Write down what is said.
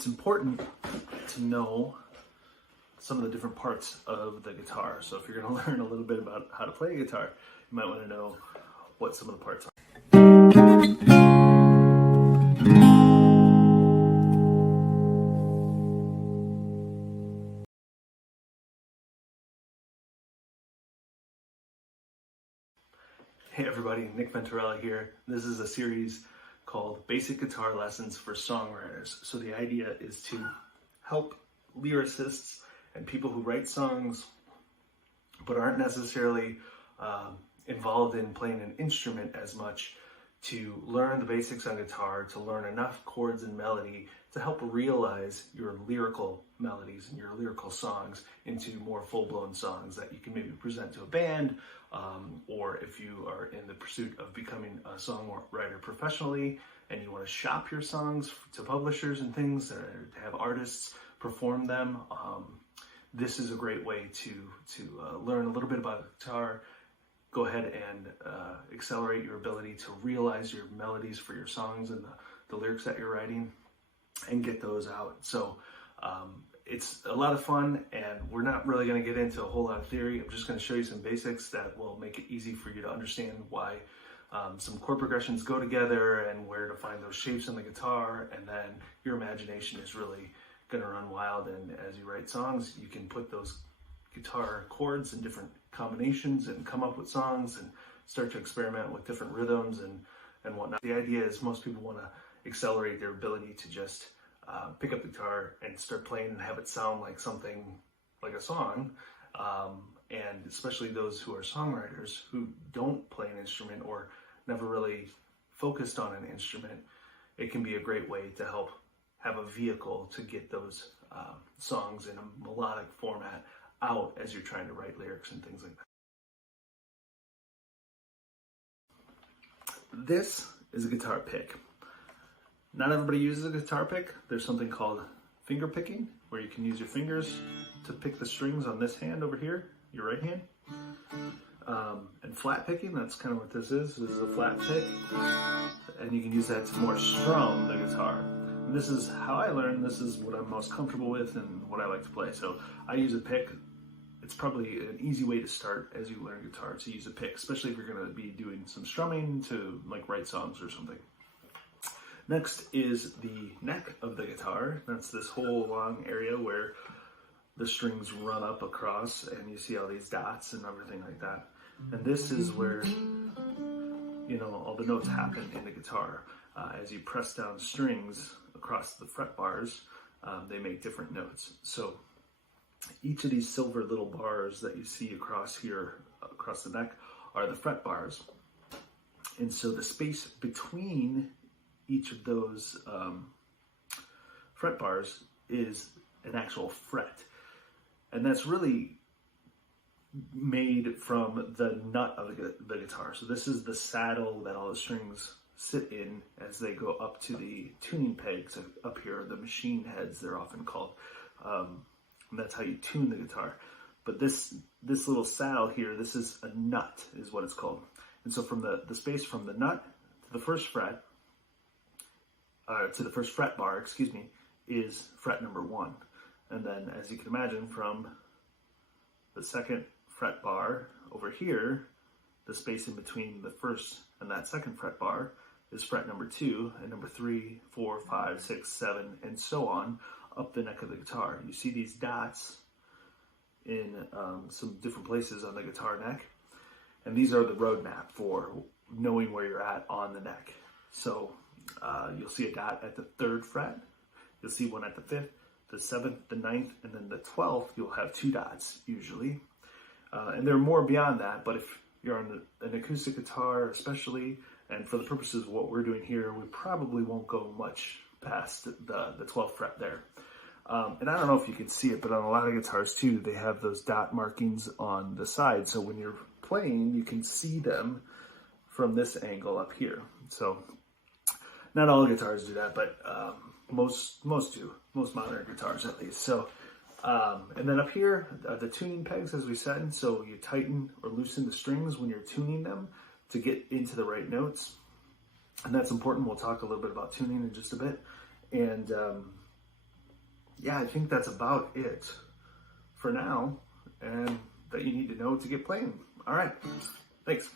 it's important to know some of the different parts of the guitar. So if you're going to learn a little bit about how to play a guitar, you might want to know what some of the parts are. Hey everybody, Nick Venturella here. This is a series called Basic Guitar Lessons for Songwriters. So the idea is to help lyricists and people who write songs but aren't necessarily involved in playing an instrument as much to learn the basics on guitar, to learn enough chords and melody to help realize your lyrical melodies and your lyrical songs into more full-blown songs that you can maybe present to a band, or if you are in the pursuit of becoming a songwriter professionally and you want to shop your songs to publishers and things, to have artists perform them. This is a great way to learn a little bit about guitar, go ahead and accelerate your ability to realize your melodies for your songs and the lyrics that you're writing and get those out. So it's a lot of fun, and we're not really going to get into a whole lot of theory. I'm just going to show you some basics that will make it easy for you to understand why some chord progressions go together and where to find those shapes in the guitar, and then your imagination is really going to run wild, and as you write songs you can put those guitar chords in different combinations and come up with songs and start to experiment with different rhythms and whatnot. The idea is most people want to accelerate their ability to just pick up the guitar and start playing and have it sound like something like a song, and especially those who are songwriters who don't play an instrument or never really focused on an instrument. It can be a great way to help have a vehicle to get those songs in a melodic format out as you're trying to write lyrics and things like that. This is a guitar pick. Not everybody uses a guitar pick. There's something called finger picking, where you can use your fingers to pick the strings on this hand over here, your right hand. And flat picking, that's kind of what this is. This is a flat pick, and you can use that to more strum the guitar. And this is how I learned. This is what I'm most comfortable with and what I like to play. So I use a pick. It's probably an easy way to start as you learn guitar, to use a pick, especially if you're going to be doing some strumming to like write songs or something. Next is the neck of the guitar. That's this whole long area where the strings run up across and you see all these dots and everything like that. And this is where, you know, all the notes happen in the guitar. As you press down strings across the fret bars, they make different notes. So each of these silver little bars that you see across here, across the neck, are the fret bars. And so the space between each of those fret bars is an actual fret. And that's really made from the nut of the guitar. So this is the saddle that all the strings sit in as they go up to the tuning pegs up here, the machine heads they're often called. And that's how you tune the guitar. But this little saddle here, this is a nut, is what it's called. And so from the space from the nut to the first fret, to the first fret bar, is fret number 1. And then, as you can imagine, from the second fret bar over here, the space in between the first and that second fret bar is fret number 2, and number 3, 4, 5, 6, 7, and so on up the neck of the guitar. You see these dots in some different places on the guitar neck, and these are the roadmap for knowing where you're at on the neck. So you'll see a dot at the 3rd fret, you'll see one at the 5th, the 7th, the 9th, and then the 12th, you'll have 2 dots usually. And there are more beyond that, but if you're on an acoustic guitar especially, and for the purposes of what we're doing here, we probably won't go much past the 12th fret there. And I don't know if you can see it, but on a lot of guitars too, they have those dot markings on the side. So when you're playing, you can see them from this angle up here. So not all guitars do that, but most do, most modern guitars at least. So, and then up here, the tuning pegs, as we said, so you tighten or loosen the strings when you're tuning them to get into the right notes. And that's important. We'll talk a little bit about tuning in just a bit. And yeah, I think that's about it for now, and that you need to know to get playing. All right, thanks.